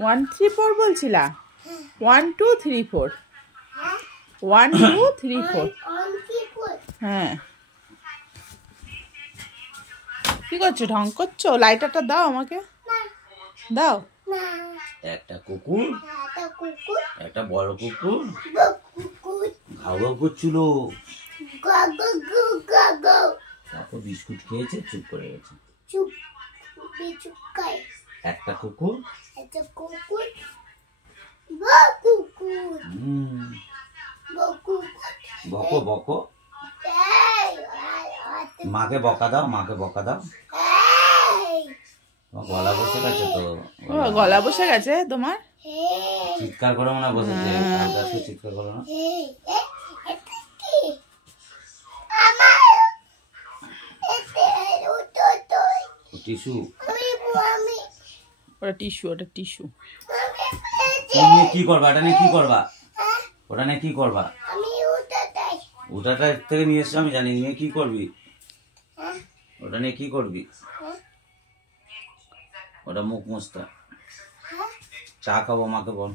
1 3 4 বলছিলা 1 2 3 4 1 2 3 4 হ্যাঁ কি করছো ঢং করছো লাইটারটা দাও আমাকে দাও একটা কুকুর একটা বড় কুকুর ঘাউ ঘাউ করছিল তারপর বিস্কুট খেয়েছে চুপ করে গেছে একটা কুকুর বকো বকো মাকে বকা দাও গলা বসে গেছে তো গলা বসে গেছে তোমার চিৎকার করো না বসেছে চিৎকার করো না টিস্যু ওটা টিস্যু কি করবা এটা নিয়ে কি করবা ওটা নিয়ে কি করবা ওটাটা থেকে নিয়ে এসছো আমি জানি নিয়ে কি করবি ওটা নিয়ে কি করবি ওটা মুখ মুছতে চা খাবো মাকে বল